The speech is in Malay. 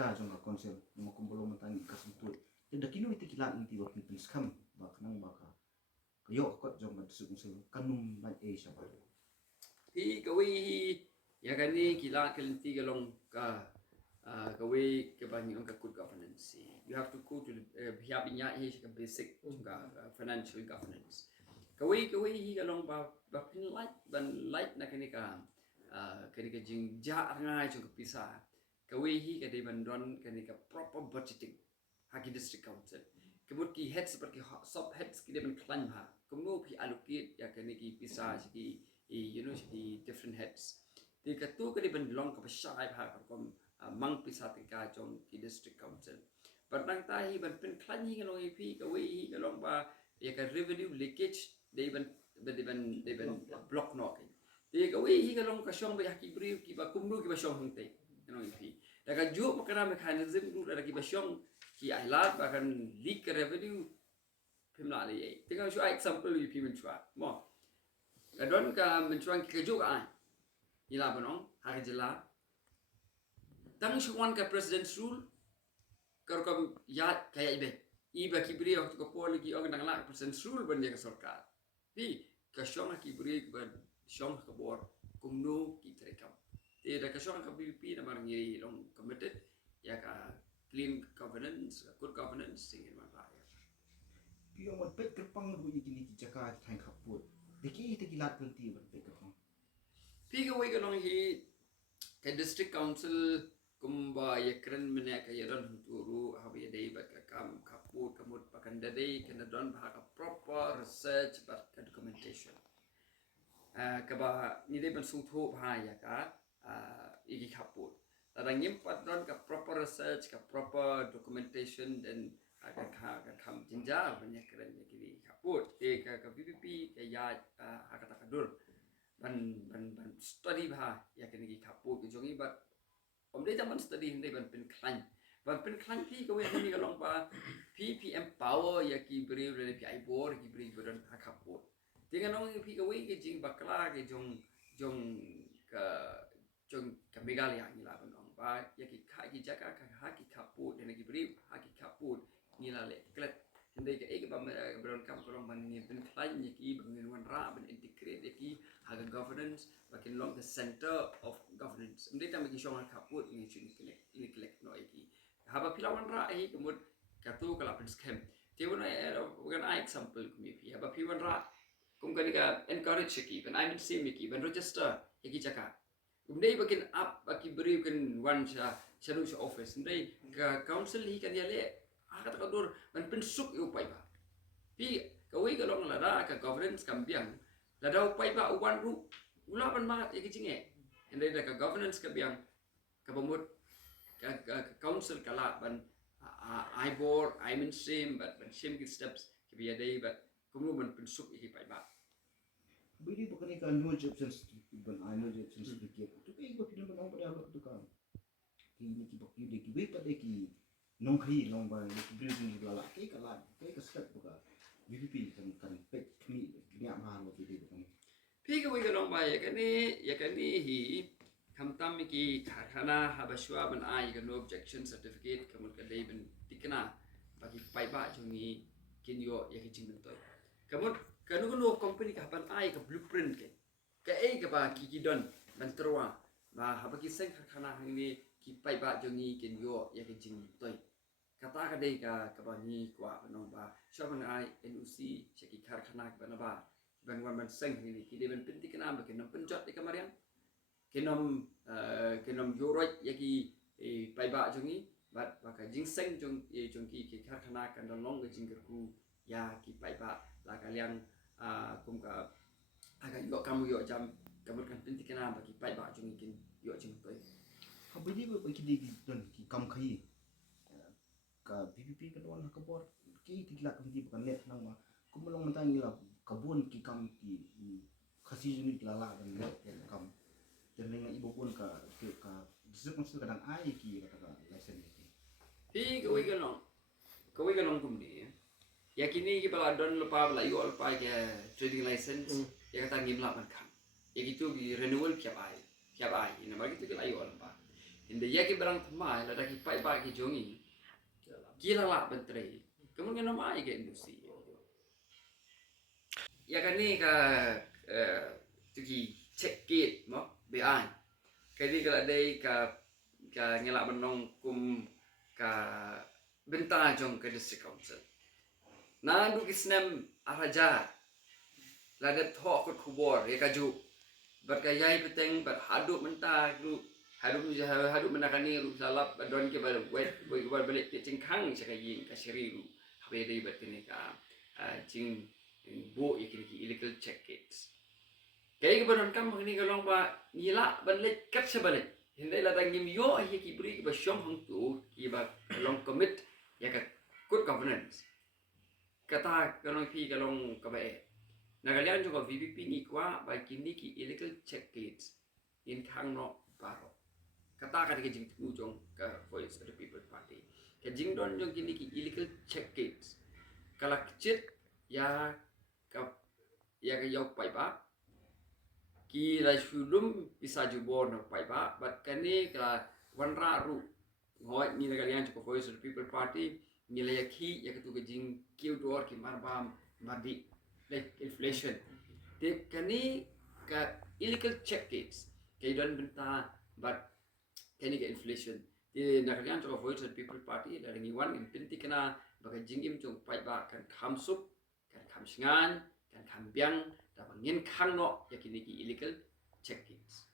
ka jong konsel mo kumpolo matang kasentut jadi kini itu kilat nanti waktu pin skam ba kanang ba ka kayo ko jong ba su kanum ba siapa Hi kawi hi ya kani kila kelinti galong ka kawi ke banyi ang good governance. You have to go to the biya hi ka basic financial governance. Kawi hi galong ba pin light na kani ka jing ja ngai jong pisa. Kawi hi ka de bandon kani ka proper budgeting haki district council. Kemud ki heads seperti sub heads ki de ban klan ha. Kemud pi allocate ya kani ki pisa ki the different heads. Di katu ke di bandlong ke besai ha kom mang pisat ka jong di district council. Padang tahi ban pen klanyi ngalong ipi ke wi ngalong ba ya ka revenue leakage de ban block no ke. Di ke wi ngalong ka shong ba ki bri ki ba kumru ki ba shong hungte ngalong ipi. Da ka ju makana mechanism du da ki ba shong ki ailat ba kan leak revenue pimla le ye. Tinggal show example ipi men chwa. Mo kadon ka mencuang kejuk ai ila banong hari jela tang shuan ka president rule kar kam ya kaya iba kibri waktu ka poli ki og nang la president rule ban dia ka sarkar pi ka shong ki bri ban shong ka bor kumno ki trekam te da ka shong ka bp na mar ngi long committed ya ka clean governance good governance singin man ra piyo mo pet kerpang ru ikini ki jaka thang khaput deki itu kilat nanti ban pe kerpang Piga wei galong hi ka district council kumba yakran mene ka yaran turu habi dei bat ka kam kaput kamut pakan dei kana don ba ka proper research but ka documentation ka ba ni dei ban sung tho ba ya ka igi kaput tada ngimpat don ka proper research ka proper documentation dan ka kam jinjal banyak keren kini kaput ka PPP ka ya kata kadur ban study bah ya kini ki kaput jongi bat om de zaman study hindi ban pen klan pi ko ya ni galong pa PPM power ya ki bri le pi ai bor ki bri ban kaput dengan ong pi ko we ki jing bakla ki jong ka megal ya ni la ban ong pa ya ki jaka ka ha ki kaput dan ki bri ha ki kaput ni la le klet hindi ka ek ba beron kam korong ban ni pen klan ni ki ban wan ra ban integrate ki haga governance bakin long the center of governance mde tam ki shong kaput ni chin ini collect no iki haba pilawan ra hi kemud katu kala pen scam te wona bukan example kumi pi haba pi wan ra kum kan ka encourage ki ban I mean see mi ki ban register iki jaka mde bakin up baki beri kan wan shanu office mde ka council hi kan ya le kata kadur ban pensuk upai ba pi kawi kalong lara ka governance kambiang ladau upai ba uwan ru ulapan mat ya kicing and then ka governance kambiang ka pemut ka council kala ban I bor I mean same but same steps ki biya dai but kumlu ban pensuk iki pai ba bili bukan ka no options ban I know options dikit tu pe ko pinang ban pada alok tu kan ki ni ki bakyu de ki be pa de ki nong kri long ba ki building la ke kala ke ka step buka VPP kan pek kami nya ma lo ti bukan pi ka wi ka long ba ya kani hi kamtam ki khana habashwa ban ai ka no objection certificate kamul ka dei ban tikna bagi pai ba jungi kinyo ya ki jing toy kamut kanu no company ka ban ai ka blueprint ka ka ba ki don ban terwa ba habaki seng khana hangni ki pai ba jungi kinyo ya ki jing toy kata ka dei ka bani kwa nong ba shaban ai NUC cheki karkhana ka ba ban wan ban seng ni ki de ban pinti kana ba kinam penjot di kamarian kinam yoroi yaki pai ba jongi bat ba ka jing seng jong ki karkhana kan don long jing ku ya ki pai ba la ka liang kum ka aga yo kamu yo jam kamu kan pinti kana ba ki pai ba jongi kin yo jing toy habili ba ki de don ki kam khai ka PPP ka don ka bor ki tikla kam di bukan net nang ma kumulong matang ila kabun ki kam ki khasi unit lala dan net ya kam dan dengan ibu pun ka disebut kadang ai ki kata license ki pi ka wi galong kum ni ya kini ki bala don lupa bala yo lupa ke trading license ya kata ngim la ban kam ya gitu di renewal kiap ai ina bagi tu la yo lupa Hindi yaki barang tamay la daki pai ba ki jongi. Kila la bentre. Kemudian nama ai ke industri. Ya kan ni ka tuki check gate mo be ai. Kadi kalau ada ka ngelak benong kum ka benta jong ke district council. Na du kisnem araja. Ladat ho ko kubor ya kaju. Berkayai peteng berhaduk mentah du haduk menakani ru salap badon ke bar wet boy balik ke cingkang sakayin ka shiriru. Habe dei batene ka jing bo ikin ki illegal check gates. Kaya kebetulan kan begini kalau pak nila balik kat sebalik. Hindai latang game yo ahi ki beri ba syom hang tu ki ba long commit ya ka good governance. Kata kalau pi kalau kabae. Nah kalian juga VPP ni kwa ba kini ki illegal check gates in kang no baro. Kata kan ke jing tu jong ka voice of the people party. Ke jing don jong kini ki illegal check gates. Kalau kecil ya ka yau pai ba ki la shulum bisa jubor no pai ba but kani ka wanra ru ngoi ni la kalian cukup voice of the people party ni la yakhi ya tu ke jing kiu dor ki marbam madi like inflation te kani ka illegal check gates ke don benta but kani ka inflation te na kalian cukup voice of the people party la ringi wan in pinti kana baga jingim chung pai ba kan kham sup kan kham singan kan kham biang da bangin khang no yakini ki illegal check gates